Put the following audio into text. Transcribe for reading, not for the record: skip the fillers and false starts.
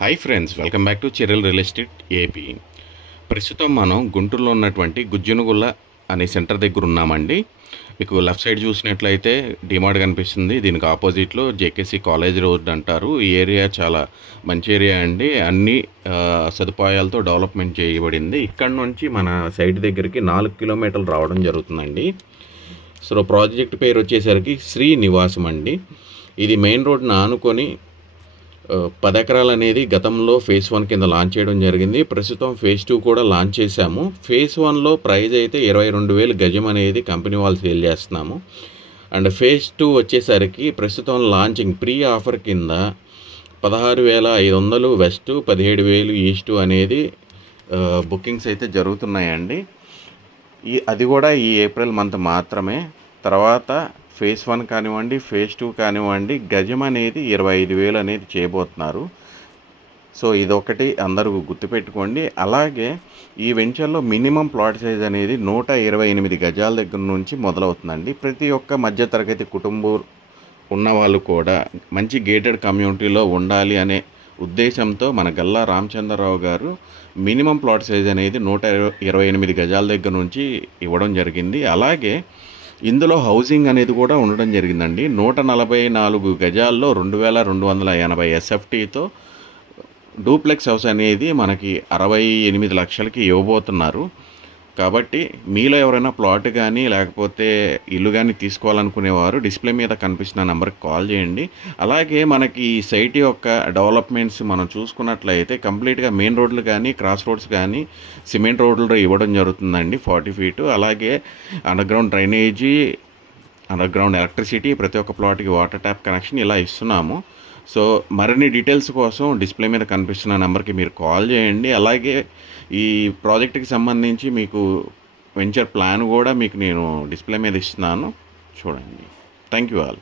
Hi friends, welcome back to చెర్రల్ real estate AP. ప్రస్తుతం మనం గుంటూరులో ఉన్నటువంటి గుజ్జనగుల్ల అనే సెంటర్ దగ్గర ఉన్నామండి. మీకు లెఫ్ట్ సైడ్ చూసినట్లయితే డిమార్ట్ కనిపిస్తుంది. దీనికి ఆపోజిట్లో జేకేసీ కాలేజ్ రోడ్ అంటారు. ఈ ఏరియా చాలా మంచి ఏరియా అండి. అన్ని సదుపాయాలతో డెవలప్మెంట్ చేయబడింది. ఇక్కడ నుంచి మన సైట్ దగ్గరికి 4 కిలోమీటర్లు రావడం జరుగుతుందండి. సో ప్రాజెక్ట్ పేరు వచ్చేసరికి శ్రీ నివాసం అండి. ఇది మెయిన్ రోడ్ని ఆనుకొని 10 ఎకరాలు అనేది గతంలో ఫేజ్ 1 కింద లాంచ్ చేయడం జరిగింది. ప్రస్తుతం ఫేజ్ 2 కూడా లాంచ్ చేశాము. ఫేజ్ 1లో ప్రైజ్ అయితే 22,000 గజం అనేది కంపెనీ వాళ్ళు సేల్ చేస్తున్నాము. అండ్ ఫేజ్ 2 వచ్చేసరికి ప్రస్తుతం లాంచింగ్ ప్రీ ఆఫర్ కింద 16,500 వెస్ట్, 17,000 ఈస్ట్ అనేది బుకింగ్స్ అయితే జరుగుతున్నాయండి. అది కూడా ఈ ఏప్రిల్ మంత్ మాత్రమే. తర్వాత ఫేజ్ 1 కానివ్వండి, ఫేజ్ 2 కానివ్వండి, గజం అనేది 25,000 అనేది చేయబోతున్నారు. సో ఇదొకటి అందరూ గుర్తుపెట్టుకోండి. అలాగే ఈ వెంచర్లో మినిమం ప్లాట్ సైజ్ అనేది 128 గజాల దగ్గర నుంచి మొదలవుతుందండి. ప్రతి ఒక్క మధ్యతరగతి కుటుంబం ఉన్నవాళ్ళు కూడా మంచి గేటెడ్ కమ్యూనిటీలో ఉండాలి అనే ఉద్దేశంతో మన గల్లా రామచంద్రరావు గారు మినిమం ప్లాట్ సైజ్ అనేది 128 గజాల దగ్గర నుంచి ఇవ్వడం జరిగింది. అలాగే ఇందులో హౌసింగ్ అనేది కూడా ఉండడం జరిగిందండి. 144 గజాల్లో 2,280 ఎస్ఎఫ్టీతో డూప్లెక్స్ హౌస్ అనేది మనకి 68 లక్షలకి ఇవ్వబోతున్నారు. కాబట్టి మీలో ఎవరైనా ప్లాట్ కానీ లేకపోతే ఇల్లు కానీ తీసుకోవాలనుకునేవారు డిస్ప్లే మీద కనిపిస్తున్న నెంబర్కి కాల్ చేయండి. అలాగే మనకి ఈ సైట్ యొక్క డెవలప్మెంట్స్ మనం చూసుకున్నట్లయితే కంప్లీట్గా మెయిన్ రోడ్లు కానీ క్రాస్ రోడ్స్ కానీ సిమెంట్ రోడ్లు ఇవ్వడం జరుగుతుందండి 40 ఫీటు. అలాగే అండర్గ్రౌండ్ డ్రైనేజీ, అండర్గ్రౌండ్ ఎలక్ట్రిసిటీ, ప్రతి ఒక్క ప్లాట్కి వాటర్ ట్యాప్ కనెక్షన్ ఇలా ఇస్తున్నాము. సో మరిన్ని డీటెయిల్స్ కోసం డిస్ప్లే మీద కనిపిస్తున్న నెంబర్కి మీరు కాల్ చేయండి. అలాగే ఈ ప్రాజెక్ట్కి సంబంధించి మీకు వెంచర్ ప్లాన్ కూడా మీకు నేను డిస్ప్లే మీద ఇస్తున్నాను, చూడండి. Thank you all.